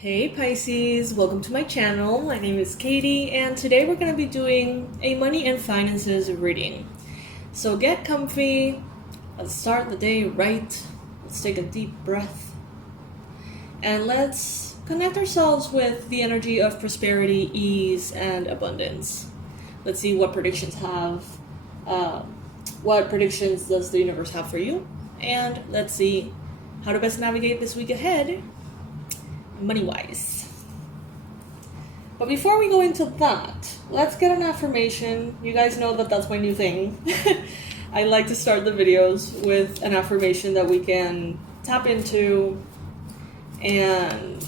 Hey Pisces, welcome to my channel. My name is Katie and today we're going to be doing a money and finances reading. So get comfy, let's start the day right, let's take a deep breath, and let's connect ourselves with the energy of prosperity, ease, and abundance. Let's see what predictions what predictions does the universe have for you, and let's see how to best navigate this week ahead money-wise. But before we go into that, let's get an affirmation. You guys know that that's my new thing. I like to start the videos with an affirmation that we can tap into and,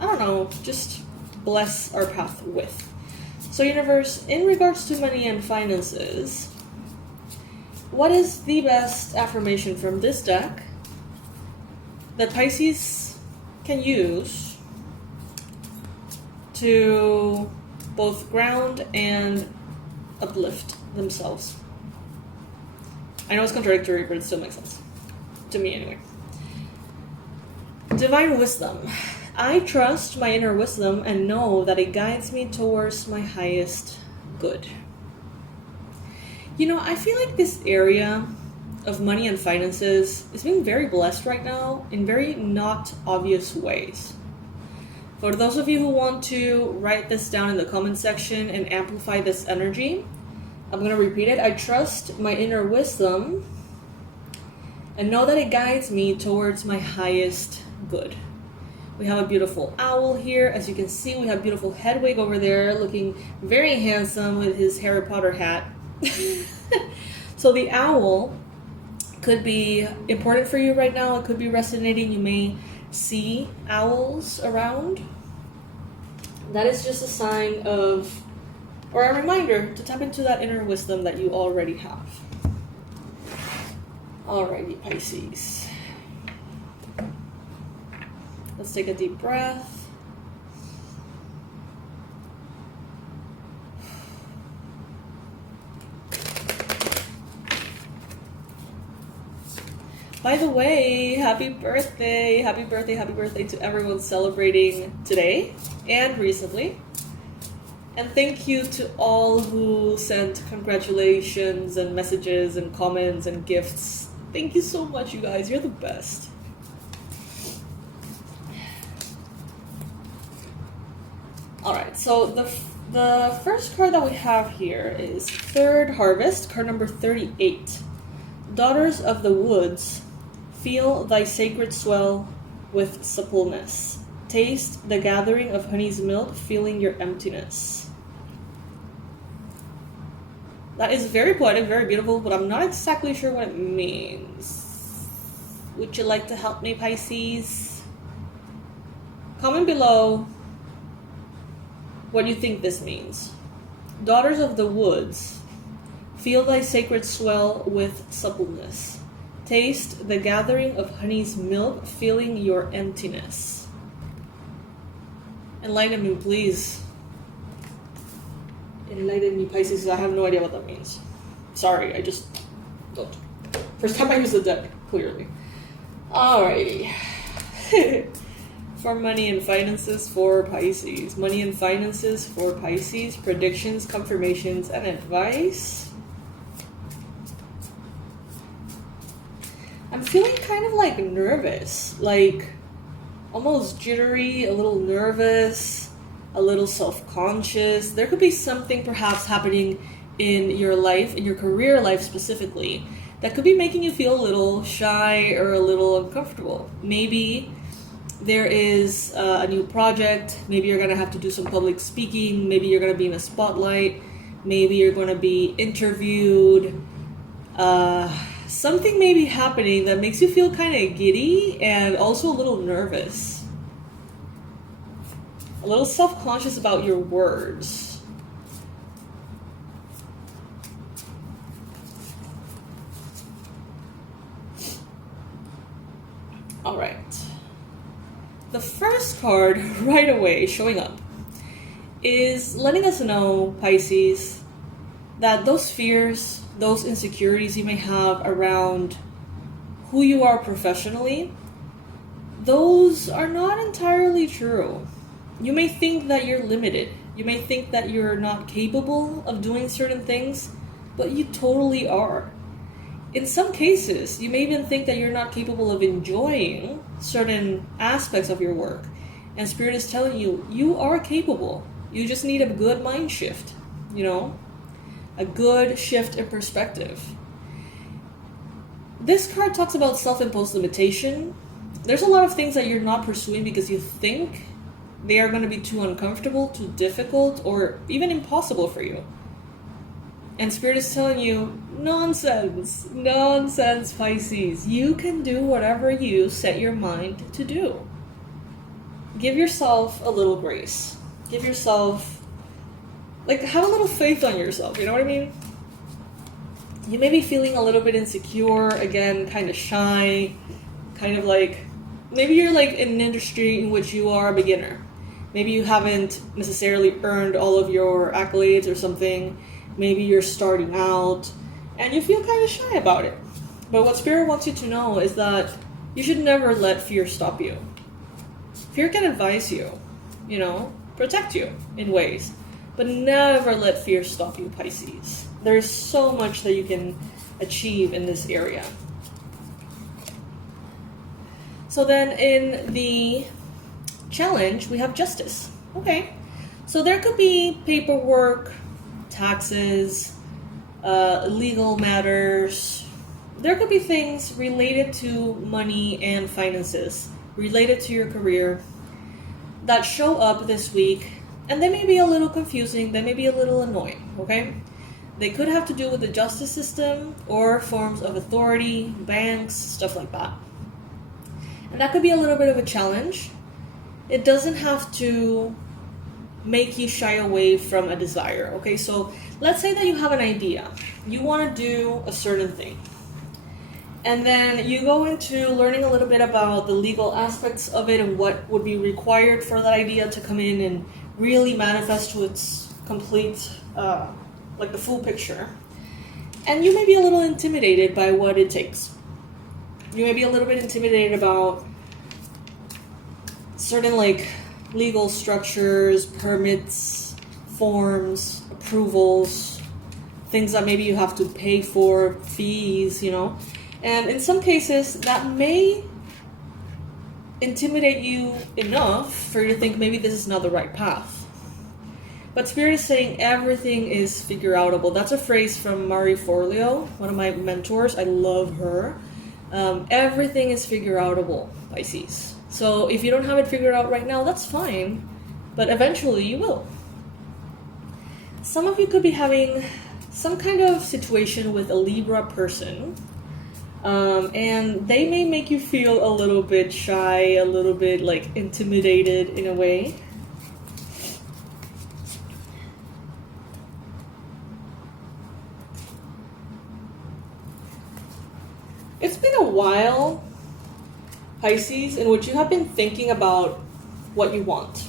I don't know, just bless our path with. So universe, in regards to money and finances, what is the best affirmation from this deck that Pisces can use to both ground and uplift themselves? I know it's contradictory, but it still makes sense. To me, anyway. Divine wisdom. I trust my inner wisdom and know that it guides me towards my highest good. You know, I feel like this area of money and finances is being very blessed right now in very not obvious ways. For those of you who want to write this down in the comment section and amplify this energy, I'm going to repeat it. I trust my inner wisdom and know that it guides me towards my highest good. We have a beautiful owl here. As you can see, we have beautiful Hedwig over there looking very handsome with his Harry Potter hat. So the owl could be important for you right now. It could be resonating. You may see owls around. That is just a sign of, or a reminder to tap into that inner wisdom that you already have. Alrighty, Pisces. Let's take a deep breath. By the way, happy birthday to everyone celebrating today and recently. And thank you to all who sent congratulations and messages and comments and gifts. Thank you so much, you guys. You're the best. Alright, so the first card that we have here is Third Harvest, card number 38. Daughters of the woods, feel thy sacred swell with suppleness. Taste the gathering of honey's milk, feeling your emptiness. That is very poetic, very beautiful, but I'm not exactly sure what it means. Would you like to help me, Pisces? Comment below what you think this means. Daughters of the woods, feel thy sacred swell with suppleness. Taste the gathering of honey's milk, feeling your emptiness. Enlighten me, please. Enlighten me, Pisces. I have no idea what that means. Sorry, I just don't. First time I use the deck, clearly. Alrighty. For money and finances for Pisces. Money and finances for Pisces. Predictions, confirmations, and advice. I'm feeling kind of like nervous, like almost jittery, a little nervous, a little self-conscious. There could be something perhaps happening in your life, in your career life specifically, that could be making you feel a little shy or a little uncomfortable. Maybe there is a new project. Maybe you're going to have to do some public speaking. Maybe you're going to be in a spotlight. Maybe you're going to be interviewed. Something may be happening that makes you feel kind of giddy and also a little nervous. A little self-conscious about your words. All right. The first card right away showing up is letting us know, Pisces, that those fears, those insecurities you may have around who you are professionally, those are not entirely true. You may think that you're limited. You may think that you're not capable of doing certain things, but you totally are. In some cases, you may even think that you're not capable of enjoying certain aspects of your work. And Spirit is telling you, you are capable. You just need a good mind shift, a good shift in perspective. This card talks about self-imposed limitation. There's a lot of things that you're not pursuing because you think they are going to be too uncomfortable, too difficult, or even impossible for you. And Spirit is telling you, nonsense, Pisces. You can do whatever you set your mind to do. Give yourself a little grace. Give yourself, have a little faith on yourself, you know what I mean? You may be feeling a little bit insecure, again, kind of shy, kind of maybe you're in an industry in which you are a beginner. Maybe you haven't necessarily earned all of your accolades or something. Maybe you're starting out and you feel kind of shy about it. But what Spirit wants you to know is that you should never let fear stop you. Fear can advise you, protect you in ways, but never let fear stop you, Pisces. There's so much that you can achieve in this area. So then in the challenge, we have justice. Okay. So there could be paperwork, taxes, legal matters. There could be things related to money and finances, related to your career, that show up this week, and they may be a little confusing, they may be a little annoying, okay? They could have to do with the justice system or forms of authority, banks, stuff like that. And that could be a little bit of a challenge. It doesn't have to make you shy away from a desire, okay? So let's say that you have an idea. You want to do a certain thing. And then you go into learning a little bit about the legal aspects of it and what would be required for that idea to come in and really manifest to its complete, the full picture. And you may be a little intimidated by what it takes. You may be a little bit intimidated about certain legal structures, permits, forms, approvals, things that maybe you have to pay for, fees, And in some cases, that may intimidate you enough for you to think maybe this is not the right path. But Spirit is saying everything is figure-outable. That's a phrase from Marie Forleo, one of my mentors. I love her. Everything is figure-outable, Pisces. So if you don't have it figured out right now, that's fine. But eventually you will. Some of you could be having some kind of situation with a Libra person. And they may make you feel a little bit shy, a little bit intimidated in a way. It's been a while, Pisces, in which you have been thinking about what you want.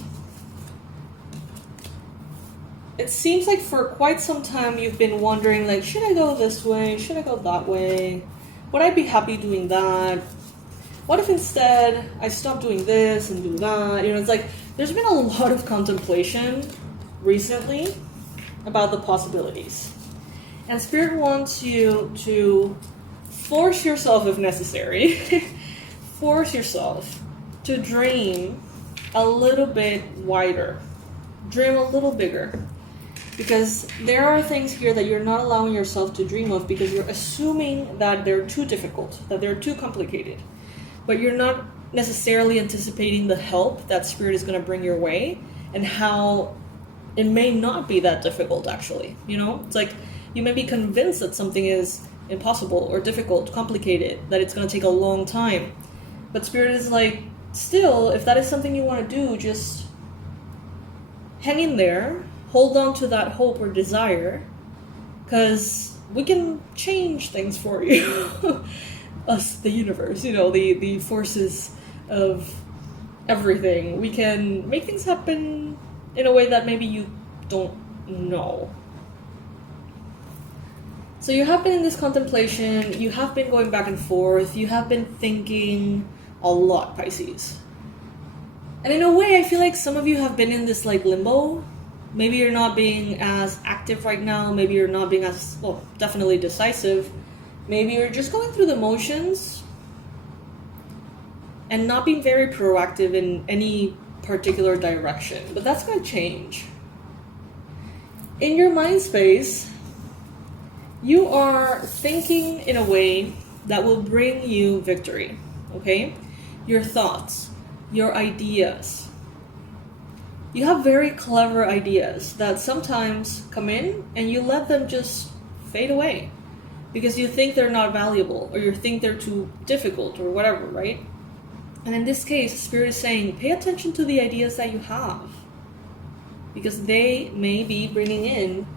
It seems like for quite some time you've been wondering, should I go this way? Should I go that way? Would I be happy doing that? What if instead I stop doing this and do that? There's been a lot of contemplation recently about the possibilities. And Spirit wants you to force yourself, if necessary, force yourself to dream a little bit wider. Dream a little bigger. Because there are things here that you're not allowing yourself to dream of because you're assuming that they're too difficult, that they're too complicated. But you're not necessarily anticipating the help that Spirit is going to bring your way and how it may not be that difficult, actually. It's you may be convinced that something is impossible or difficult, complicated, that it's going to take a long time. But Spirit is still, if that is something you want to do, just hang in there. Hold on to that hope or desire, because we can change things for you. Us, the universe, the forces of everything. We can make things happen in a way that maybe you don't know. So you have been in this contemplation, you have been going back and forth, you have been thinking a lot, Pisces. And in a way, I feel like some of you have been in this like limbo. Maybe you're not being as active right now. Maybe you're not being as, well, definitely decisive. Maybe you're just going through the motions and not being very proactive in any particular direction. But that's going to change. In your mind space, you are thinking in a way that will bring you victory, okay? Your thoughts, your ideas. You have very clever ideas that sometimes come in and you let them just fade away because you think they're not valuable or you think they're too difficult or whatever, right? And in this case, Spirit is saying, pay attention to the ideas that you have because they may be bringing in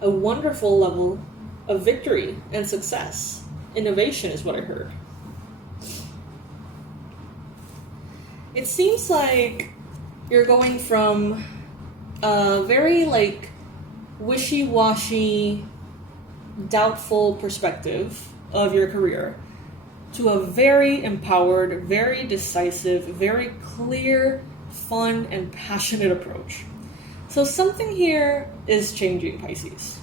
a wonderful level of victory and success. Innovation is what I heard. It seems like you're going from a very like wishy-washy, doubtful perspective of your career to a very empowered, very decisive, very clear, fun, and passionate approach. So something here is changing, Pisces.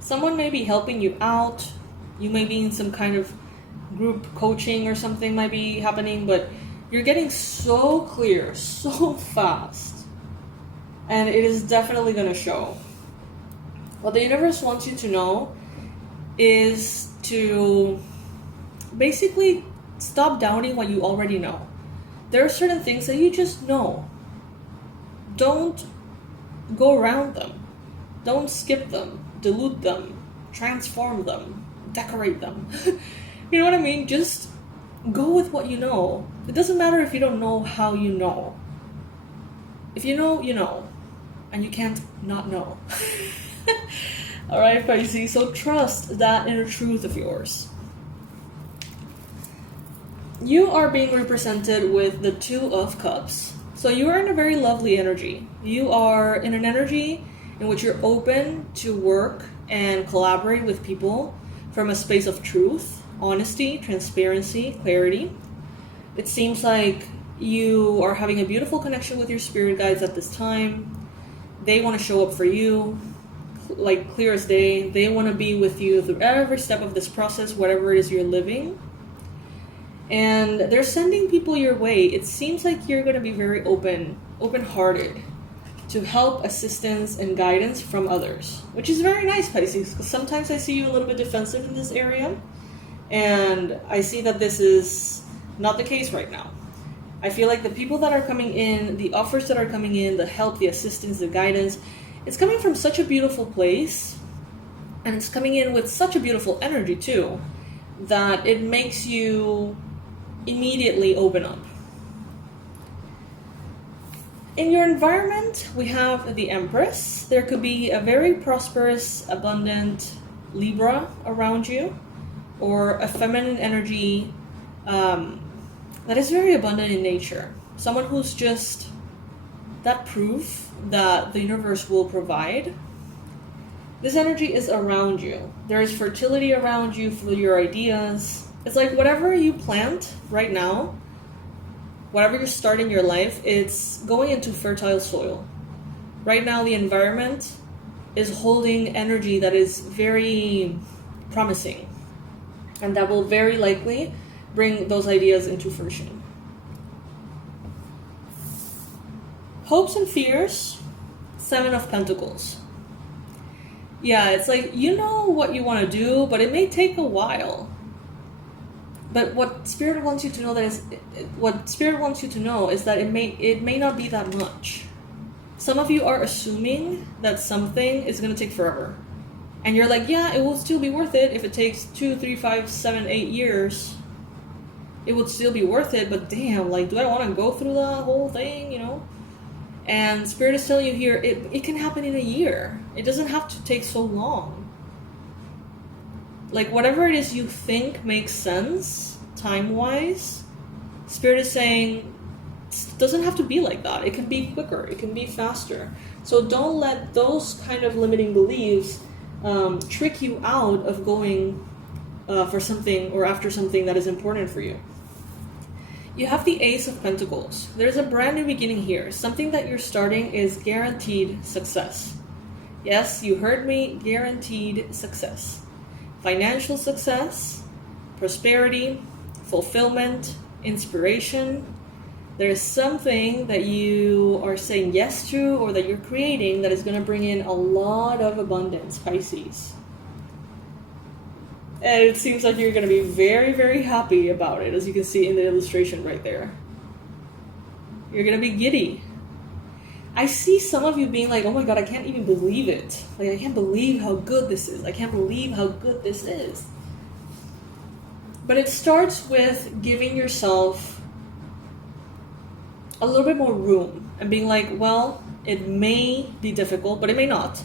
Someone may be helping you out. You may be in some kind of group coaching or something might be happening, but you're getting so clear, so fast. And it is definitely going to show. What the universe wants you to know is to basically stop doubting what you already know. There are certain things that you just know. Don't go around them. Don't skip them, dilute them, transform them, decorate them. You know what I mean? Just go with what you know. It doesn't matter if you don't know how you know. If you know, you know. And you can't not know. Alright, Pisces, so trust that inner truth of yours. You are being represented with the Two of Cups. So you are in a very lovely energy. You are in an energy in which you're open to work and collaborate with people from a space of truth, honesty, transparency, clarity. It seems like you are having a beautiful connection with your spirit guides at this time. They want to show up for you, like clear as day. They want to be with you through every step of this process, whatever it is you're living. And they're sending people your way. It seems like you're going to be very open-hearted to help, assistance, and guidance from others, which is very nice, Pisces, because sometimes I see you a little bit defensive in this area, and I see that this is not the case right now. I feel like the people that are coming in, the offers that are coming in, the help, the assistance, the guidance, it's coming from such a beautiful place, and it's coming in with such a beautiful energy too, that it makes you immediately open up. In your environment, we have the Empress. There could be a very prosperous, abundant Libra around you, or a feminine energy that is very abundant in nature. Someone who's just that proof that the universe will provide. This energy is around you. There is fertility around you for your ideas. It's like whatever you plant right now, whatever you start in your life, it's going into fertile soil. Right now, the environment is holding energy that is very promising, and that will very likely bring those ideas into fruition. Hopes and fears, Seven of Pentacles. Yeah, it's like you know what you want to do, but it may take a while. But what Spirit wants you to know is that it may not be that much. Some of you are assuming that something is going to take forever. And you're like, yeah, it will still be worth it if it takes 2, 3, 5, 7, 8 years. It would still be worth it, but damn, like, do I want to go through the whole thing, you know? And Spirit is telling you here, it can happen in a year. It doesn't have to take so long. Like, whatever it is you think makes sense, time-wise, Spirit is saying, it doesn't have to be like that. It can be quicker. It can be faster. So don't let those kind of limiting beliefs trick you out of going for something or after something that is important for you. You have the Ace of Pentacles. There's a brand new beginning here. Something that you're starting is guaranteed success. Yes, you heard me, guaranteed success. Financial success, prosperity, fulfillment, inspiration. There's something that you are saying yes to or that you're creating that is going to bring in a lot of abundance, Pisces. And it seems like you're going to be very, very happy about it, as you can see in the illustration right there. You're going to be giddy. I see some of you being like, oh my God, I can't even believe it. Like, I can't believe how good this is. I can't believe how good this is. But it starts with giving yourself a little bit more room and being like, well, it may be difficult, but it may not.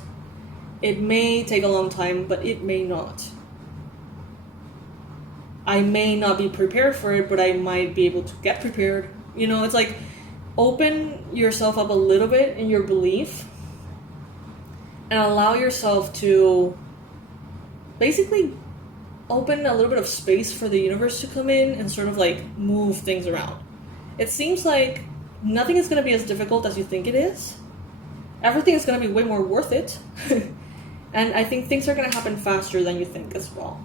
It may take a long time, but it may not. I may not be prepared for it, but I might be able to get prepared. You know, it's like open yourself up a little bit in your belief and allow yourself to basically open a little bit of space for the universe to come in and sort of like move things around. It seems like nothing is going to be as difficult as you think it is. Everything is going to be way more worth it. And I think things are going to happen faster than you think as well.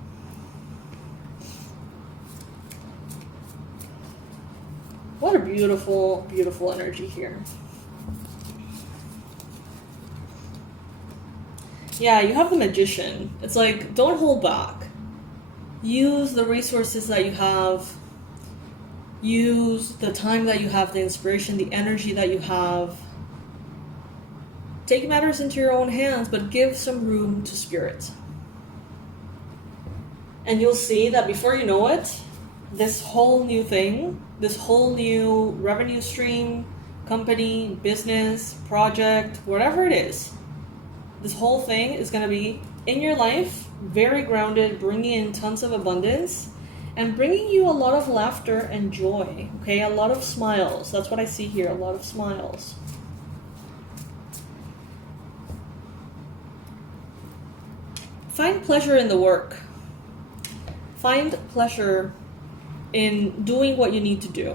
What a beautiful, beautiful energy here. Yeah, you have the Magician. It's like, don't hold back. Use the resources that you have. Use the time that you have, the inspiration, the energy that you have. Take matters into your own hands, but give some room to spirit. And you'll see that before you know it, this whole new thing, this whole new revenue stream, company, business, project, whatever it is, this whole thing is going to be in your life, very grounded, bringing in tons of abundance, and bringing you a lot of laughter and joy, okay? A lot of smiles. That's what I see here, a lot of smiles. Find pleasure in the work. Find pleasure in doing what you need to do,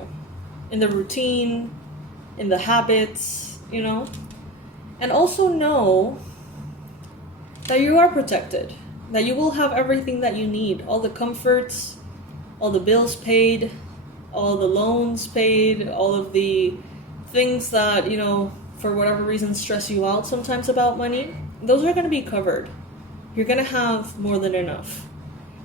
in the routine, in the habits, you know, and also know that you are protected, that you will have everything that you need, all the comforts, all the bills paid, all the loans paid, all of the things that, you know, for whatever reason stress you out sometimes about money. Those are going to be covered. You're going to have more than enough.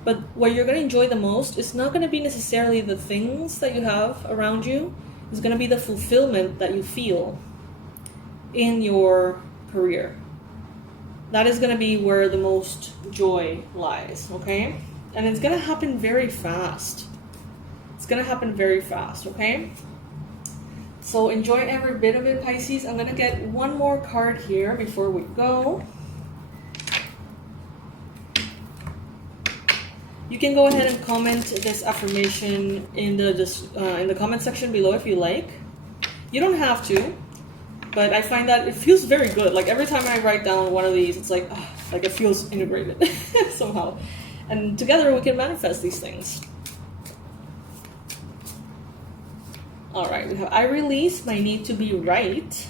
But what you're going to enjoy the most is not going to be necessarily the things that you have around you. It's going to be the fulfillment that you feel in your career. That is going to be where the most joy lies, okay? And it's going to happen very fast. It's going to happen very fast, okay? So enjoy every bit of it, Pisces. I'm going to get one more card here before we go. You can go ahead and comment this affirmation in the comment section below if you like. You don't have to, but I find that it feels very good. Like every time I write down one of these, it's like it feels integrated somehow. And together we can manifest these things. All right, we have, I release my need to be right.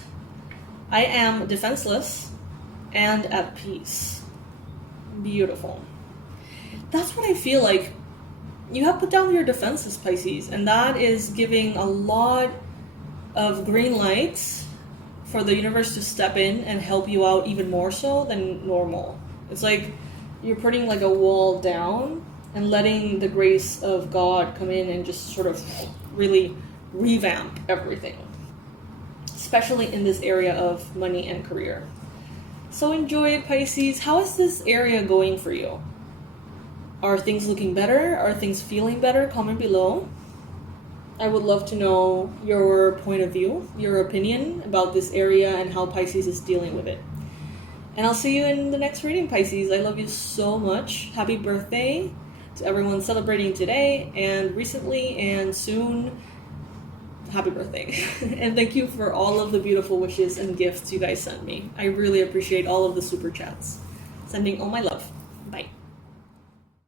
I am defenseless and at peace. Beautiful. That's what I feel like. You have put down your defenses, Pisces, and that is giving a lot of green lights for the universe to step in and help you out even more so than normal. It's like you're putting like a wall down and letting the grace of God come in and just sort of really revamp everything, especially in this area of money and career. So enjoy it, Pisces. How is this area going for you? Are things looking better? Are things feeling better? Comment below. I would love to know your point of view, your opinion about this area and how Pisces is dealing with it. And I'll see you in the next reading, Pisces. I love you so much. Happy birthday to everyone celebrating today and recently and soon. Happy birthday. And thank you for all of the beautiful wishes and gifts you guys sent me. I really appreciate all of the super chats. Sending all my love.